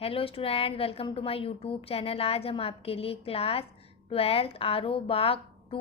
Hello student, welcome to my YouTube channel. आज हम आपके लिए क्लास 12 आरो बाग 2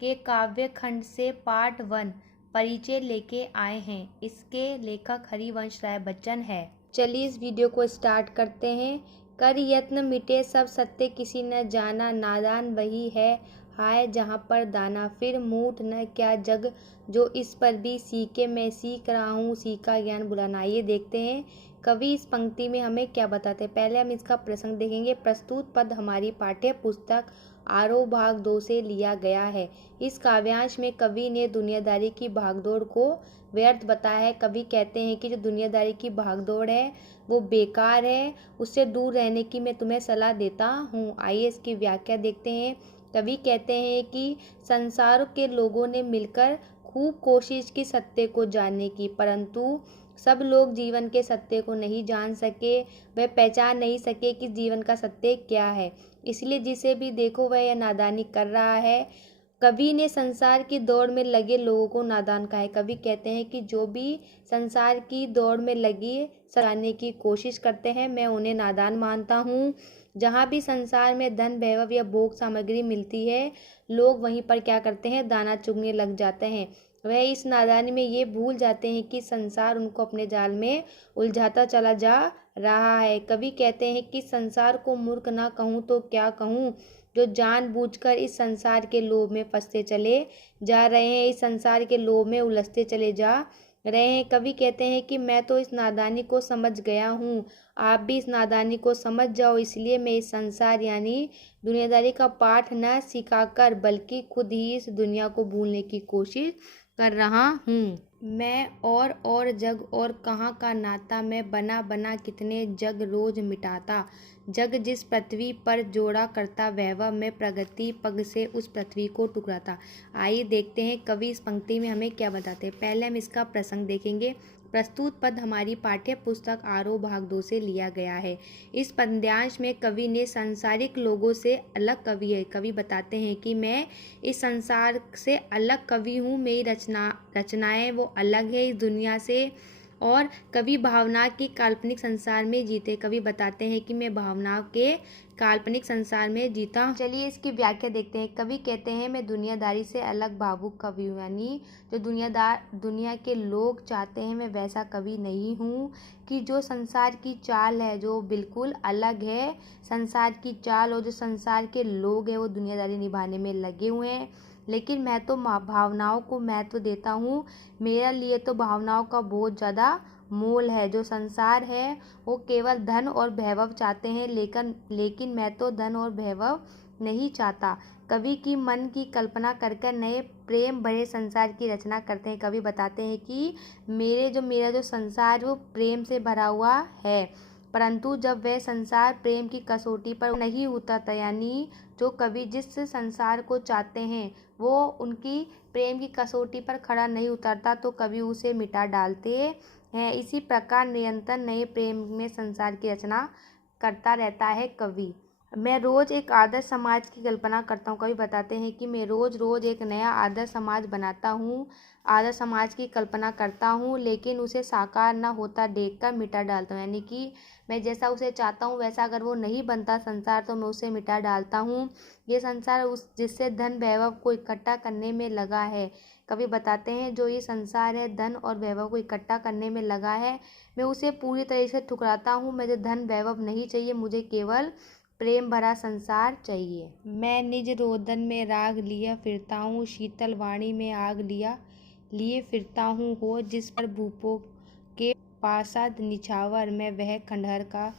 के काव्य खंड से पार्ट 1 परिचय लेके आए हैं। इसके लेखक हरिवंश राय बच्चन है। चलिए इस वीडियो को स्टार्ट करते हैं। कर यत्न मिटे सब सत्य किसी न जाना, नादान वही है हाय जहाँ पर दाना। फिर मूठ न क्या जग जो इस पर भी सीखे, मैं सीख रहा हूँ सीखा ज्ञान बुलाना। ये देखते हैं कवि इस पंक्ति में हमें क्या बताते हैं। पहले हम इसका प्रसंग देखेंगे। प्रस्तुत पद हमारी पाठ्य पुस्तक आरोह भाग 2 से लिया गया है। इस काव्यांश में कवि ने दुनियादारी की भागदौड़ को व्यर्थ बताया है। कवि कहते हैं कि जो दुनियादारी की भागदौड़ है वो बेकार है, उससे दूर रहने की मैं तुम्हें सलाह देता हूँ। आइए इसकी व्याख्या देखते हैं। कवि कहते हैं कि संसार के लोगों ने मिलकर खूब कोशिश की सत्य को जानने की, परंतु सब लोग जीवन के सत्य को नहीं जान सके। वह पहचान नहीं सके कि जीवन का सत्य क्या है, इसलिए जिसे भी देखो वह यह नादानी कर रहा है। कवि ने संसार की दौड़ में लगे लोगों को नादान कहा है। कवि कहते हैं कि जो भी संसार की दौड़ में लगी जानने की कोशिश करते हैं, मैं उन्हें नादान मानता हूँ। जहाँ भी संसार में धन वैभव या भोग सामग्री मिलती है, लोग वहीं पर क्या करते हैं, दाना चुगने लग जाते हैं। वह इस नादानी में ये भूल जाते हैं कि संसार उनको अपने जाल में उलझाता चला जा रहा है। कवि कहते हैं कि संसार को मूर्ख ना कहूँ तो क्या कहूँ, जो जानबूझकर इस संसार के लोभ में फंसते चले जा रहे हैं, इस संसार के लोभ में उलझते चले जा रहे हैं। कवि कहते हैं कि मैं तो इस नादानी को समझ गया हूँ, आप भी इस नादानी को समझ जाओ। इसलिए मैं इस संसार यानी दुनियादारी का पाठ न सिखाकर बल्कि खुद ही इस दुनिया को भूलने की कोशिश कर रहा हूँ। मैं और जग और कहाँ का नाता, मैं बना बना कितने जग रोज मिटाता। जग जिस पृथ्वी पर जोड़ा करता वैभव में प्रगति पग से उस पृथ्वी को टुकराता। आइए देखते हैं कवि इस पंक्ति में हमें क्या बताते हैं। पहले हम इसका प्रसंग देखेंगे। प्रस्तुत पद हमारी पाठ्य पुस्तक आरोह भाग 2 से लिया गया है। इस पद्यांश में कवि ने सांसारिक लोगों से अलग कवि है। कवि बताते हैं कि मैं इस संसार से अलग कवि हूँ, मेरी रचनाएं वो अलग है इस दुनिया से, और कवि भावना के काल्पनिक संसार में जीते। कवि बताते हैं कि मैं भावनाओं के काल्पनिक संसार में जीता हूँ। चलिए इसकी व्याख्या देखते हैं। कवि कहते हैं मैं दुनियादारी से अलग भावुक कवि हूँ, यानी जो दुनिया के लोग चाहते हैं मैं वैसा कवि नहीं हूँ। कि जो संसार की चाल है जो बिल्कुल अलग है, संसार की चाल, और जो संसार के लोग हैं वो दुनियादारी निभाने में लगे हुए हैं, लेकिन मैं तो भावनाओं को महत्व देता हूँ। मेरे लिए तो भावनाओं का बहुत ज़्यादा मोल है। जो संसार है वो केवल धन और वैभव चाहते हैं, लेकिन मैं तो धन और वैभव नहीं चाहता। कवि की मन की कल्पना कर नए प्रेम भरे संसार की रचना करते हैं। कवि बताते हैं कि मेरा जो संसार वो प्रेम से भरा हुआ है, परंतु जब वह संसार प्रेम की कसौटी पर नहीं उतरता, यानी जो कवि जिस संसार को चाहते हैं वो उनकी प्रेम की कसौटी पर खड़ा नहीं उतरता, तो कवि उसे मिटा डालते हैं। इसी प्रकार निरंतर नए प्रेम में संसार की रचना करता रहता है कवि। मैं रोज एक आदर्श समाज की कल्पना करता हूँ। कवि बताते हैं कि मैं रोज एक नया आदर्श समाज बनाता हूँ, आदर्श समाज की कल्पना करता हूँ, लेकिन उसे साकार न होता देखकर मिटा डालता हूँ। यानी कि मैं जैसा उसे चाहता हूँ वैसा अगर वो नहीं बनता संसार, तो मैं उसे मिटा डालता हूँ। ये संसार जिससे धन वैभव को इकट्ठा करने में लगा है। कवि बताते हैं जो ये संसार है धन और वैभव को इकट्ठा करने में लगा है, मैं उसे पूरी तरह से ठुकराता हूँ। मुझे धन वैभव नहीं चाहिए, मुझे केवल प्रेम भरा संसार चाहिए। मैं निज रोदन में राग लिया फिरता हूँ, शीतल वाणी में आग लिए फिरता हूँ। हो जिस पर भूपों के पार्षद निछावर, मैं वह खंडहर का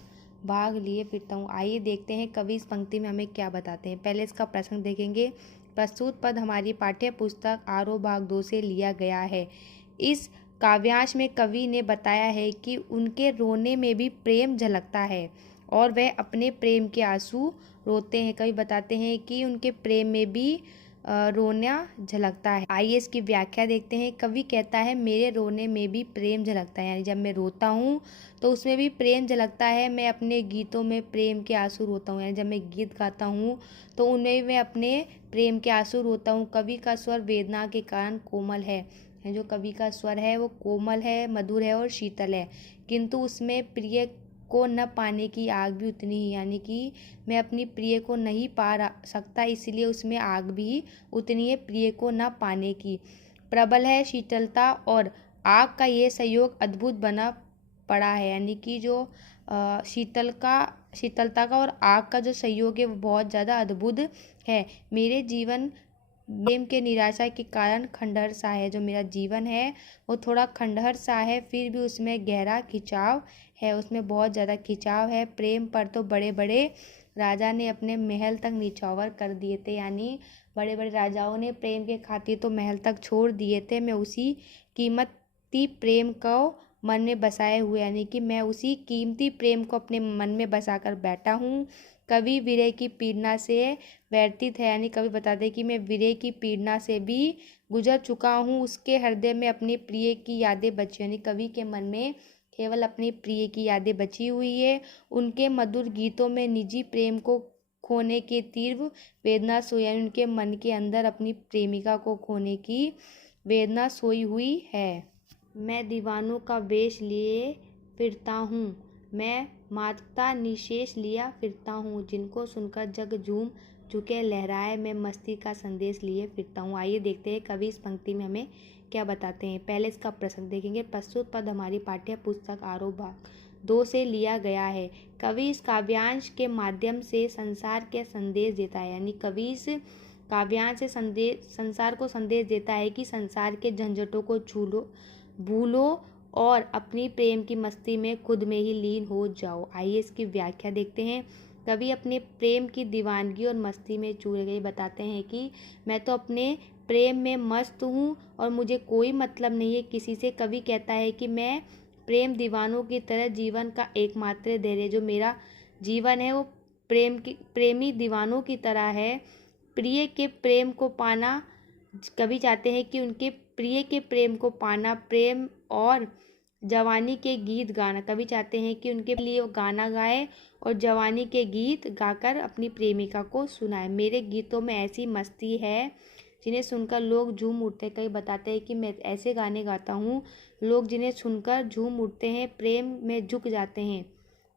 भाग लिए फिरता हूँ। आइए देखते हैं कवि इस पंक्ति में हमें क्या बताते हैं। पहले इसका प्रसंग देखेंगे। प्रस्तुत पद हमारी पाठ्य पुस्तक आरोह भाग 2 से लिया गया है। इस काव्यांश में कवि ने बताया है कि उनके रोने में भी प्रेम झलकता है और वह अपने प्रेम के आंसू रोते हैं। कवि बताते हैं कि उनके प्रेम में भी रोना झलकता है। आइए इसकी व्याख्या देखते हैं। कवि कहता है मेरे रोने में भी प्रेम झलकता है, यानी जब मैं रोता हूँ तो उसमें भी प्रेम झलकता है। मैं अपने गीतों में प्रेम के आंसू रोता हूँ, यानी जब मैं गीत गाता हूँ तो उनमें मैं अपने प्रेम के आंसू रोता हूँ। कवि का स्वर वेदना के कारण कोमल है, जो कवि का स्वर है वो कोमल है, मधुर है और शीतल है, किंतु उसमें प्रिय को न पाने की आग भी उतनी ही, यानी कि मैं अपनी प्रिय को नहीं पा सकता, इसलिए उसमें आग भी उतनी है प्रिय को न पाने की। प्रबल है शीतलता और आग का ये संयोग अद्भुत बना पड़ा है, यानी कि जो शीतलता का और आग का जो संयोग है वो बहुत ज़्यादा अद्भुत है। मेरे जीवन प्रेम के निराशा के कारण खंडहर सा है। जो मेरा जीवन है वो थोड़ा खंडहर सा है, फिर भी उसमें गहरा खिंचाव है, उसमें बहुत ज़्यादा खिंचाव है। प्रेम पर तो बड़े बड़े राजा ने अपने महल तक निछावर कर दिए थे, यानी बड़े बड़े राजाओं ने प्रेम के खातिर तो महल तक छोड़ दिए थे। मैं उसी कीमती प्रेम को मन में बसाए हुए, यानी कि मैं उसी कीमती प्रेम को अपने मन में बसा कर बैठा हूँ। कवि विरह की पीड़ना से व्यतीत है, यानी कवि बताते हैं कि मैं विरह की पीड़ना से भी गुजर चुका हूँ। उसके हृदय में अपने प्रिय की यादें बची, यानी कवि के मन में केवल अपने प्रिय की यादें बची हुई है। उनके मधुर गीतों में निजी प्रेम को खोने की तीव्र वेदना सोई, यानी उनके मन के अंदर अपनी प्रेमिका को खोने की वेदना सोई हुई है। मैं दीवानों का वेश लिए फिरता हूँ, मैं माता निशेष लिया फिरता हूँ, जिनको सुनकर जग झूम झुके लहराए, मैं मस्ती का संदेश लिए फिरता हूँ। आइए देखते हैं कवि इस पंक्ति में हमें क्या बताते हैं। पहले इसका प्रसंग देखेंगे। प्रस्तुत पद हमारी पाठ्य पुस्तक आरोह भाग 2 से लिया गया है। कवि इस काव्यांश के माध्यम से संसार के संदेश देता है, यानी कवि इस काव्यांश से संसार को संदेश देता है कि संसार के झंझटों को भूलो और अपनी प्रेम की मस्ती में खुद में ही लीन हो जाओ। आइए इसकी व्याख्या देखते हैं। कवि अपने प्रेम की दीवानगी और मस्ती में चूर गए बताते हैं कि मैं तो अपने प्रेम में मस्त हूँ और मुझे कोई मतलब नहीं है किसी से। कवि कहता है कि मैं प्रेम दीवानों की तरह जीवन का एकमात्र धैर्य, जो मेरा जीवन है वो प्रेमी दीवानों की तरह है। प्रिय के प्रेम को पाना, कवि चाहते हैं कि उनके प्रिय के प्रेम को पाना, प्रेम और जवानी के गीत गाना। कवि चाहते हैं कि उनके लिए वो गाना गाए और जवानी के गीत गाकर अपनी प्रेमिका को सुनाए। मेरे गीतों में ऐसी मस्ती है जिन्हें सुनकर लोग झूम उठते हैं। कवि बताते हैं कि मैं ऐसे गाने गाता हूँ लोग जिन्हें सुनकर झूम उठते हैं, प्रेम में झुक जाते हैं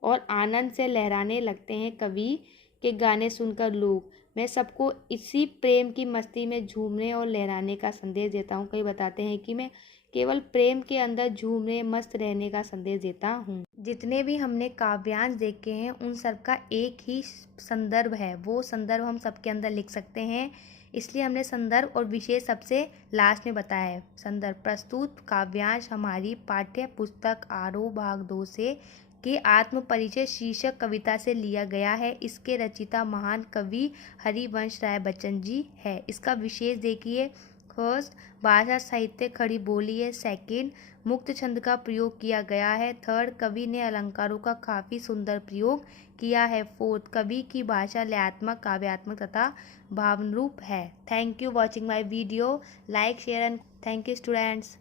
और आनंद से लहराने लगते हैं। कवि के गाने सुनकर लोग, मैं सबको इसी प्रेम की मस्ती में झूमने और लहराने का संदेश देता हूँ। कई बताते हैं कि मैं केवल प्रेम के अंदर झूमने मस्त रहने का संदेश देता हूँ। जितने भी हमने काव्यांश देखे हैं उन सब का एक ही संदर्भ है, वो संदर्भ हम सबके अंदर लिख सकते हैं, इसलिए हमने संदर्भ और विषय सबसे लास्ट में बताया है। संदर्भ। प्रस्तुत काव्यांश हमारी पाठ्य पुस्तक आरोह भाग 2 से के आत्म परिचय शीर्षक कविता से लिया गया है। इसके रचयिता महान कवि हरिवंश राय बच्चन जी है। इसका विशेष देखिए। फर्स्ट, भाषा साहित्य खड़ी बोली है। सेकंड, मुक्त छंद का प्रयोग किया गया है। थर्ड, कवि ने अलंकारों का काफ़ी सुंदर प्रयोग किया है। फोर्थ, कवि की भाषा लयात्मक, काव्यात्मक तथा भावरूप है। Thank you watching my video. Like, share and thank you students.